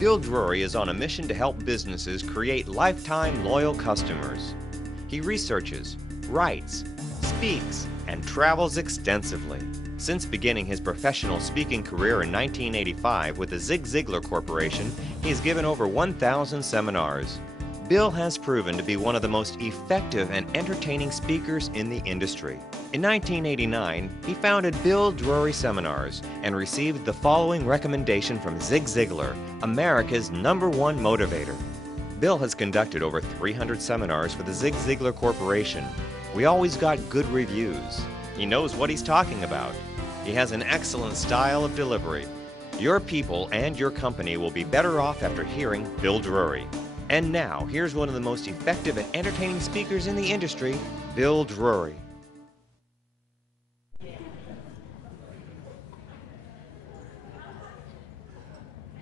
Bill Drury is on a mission to help businesses create lifetime loyal customers. He researches, writes, speaks, and travels extensively. Since beginning his professional speaking career in 1985 with the Zig Ziglar Corporation, he has given over 1,000 seminars. Bill has proven to be one of the most effective and entertaining speakers in the industry. In 1989, he founded Bill Drury Seminars and received the following recommendation from Zig Ziglar, America's #1 motivator. Bill has conducted over 300 seminars for the Zig Ziglar Corporation. We always got good reviews. He knows what he's talking about. He has an excellent style of delivery. Your people and your company will be better off after hearing Bill Drury. And now, here's one of the most effective and entertaining speakers in the industry, Bill Drury.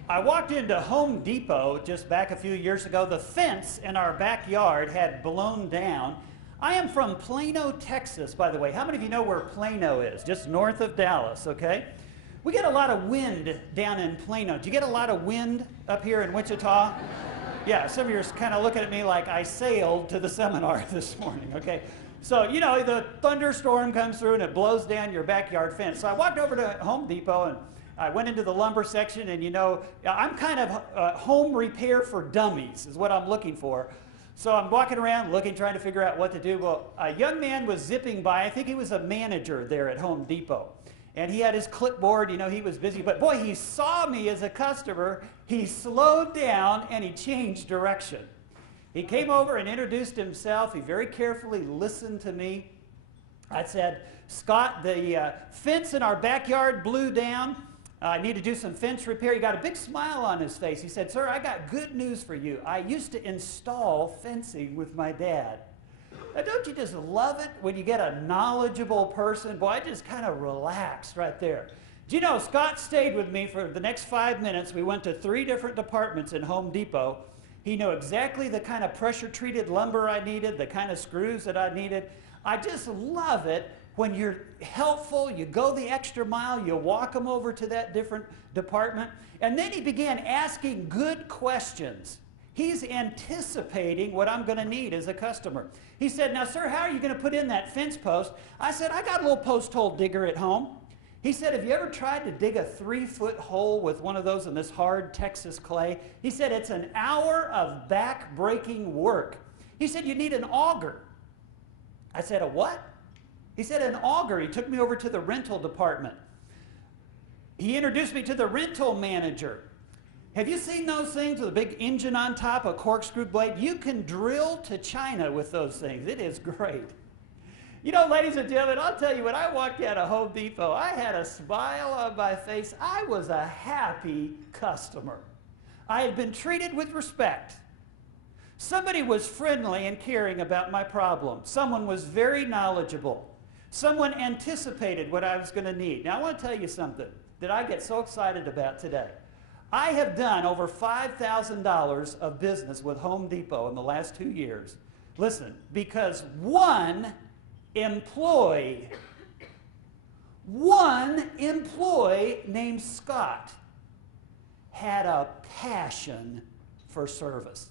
I walked into Home Depot just back a few years ago. The fence in our backyard had blown down. I am from Plano, Texas, by the way. How many of you know where Plano is? Just north of Dallas, okay? We get a lot of wind down in Plano. Do you get a lot of wind up here in Wichita? Yeah, some of you are kind of looking at me like I sailed to the seminar this morning, okay? So, you know, the thunderstorm comes through and it blows down your backyard fence. So I walked over to Home Depot and I went into the lumber section, and you know, I'm kind of home repair for dummies is what I'm looking for. So I'm walking around looking, trying to figure out what to do. Well, a young man was zipping by. I think he was a manager there at Home Depot. And he had his clipboard, you know, he was busy. But boy, he saw me as a customer. He slowed down and he changed direction. He came over and introduced himself. He very carefully listened to me. I said, Scott, the fence in our backyard blew down. I need to do some fence repair. He got a big smile on his face. He said, sir, I got good news for you. I used to install fencing with my dad. Now, don't you just love it when you get a knowledgeable person? Boy, I just kind of relaxed right there. Do you know, Scott stayed with me for the next 5 minutes. We went to 3 different departments in Home Depot. He knew exactly the kind of pressure-treated lumber I needed, the kind of screws that I needed. I just love it when you're helpful, you go the extra mile, you walk them over to that different department. And then he began asking good questions. He's anticipating what I'm going to need as a customer. He said, now, sir, how are you going to put in that fence post? I said, I got a little post hole digger at home. He said, have you ever tried to dig a 3-foot hole with one of those in this hard Texas clay? He said, it's an hour of back-breaking work. He said, you need an auger. I said, a what? He said, an auger. He took me over to the rental department. He introduced me to the rental manager. Have you seen those things with a big engine on top, a corkscrew blade? You can drill to China with those things. It is great. You know, ladies and gentlemen, I'll tell you, when I walked out of Home Depot, I had a smile on my face. I was a happy customer. I had been treated with respect. Somebody was friendly and caring about my problem. Someone was very knowledgeable. Someone anticipated what I was going to need. Now, I want to tell you something that I get so excited about today. I have done over $5,000 of business with Home Depot in the last 2 years. Listen, because one employee named Scott had a passion for service.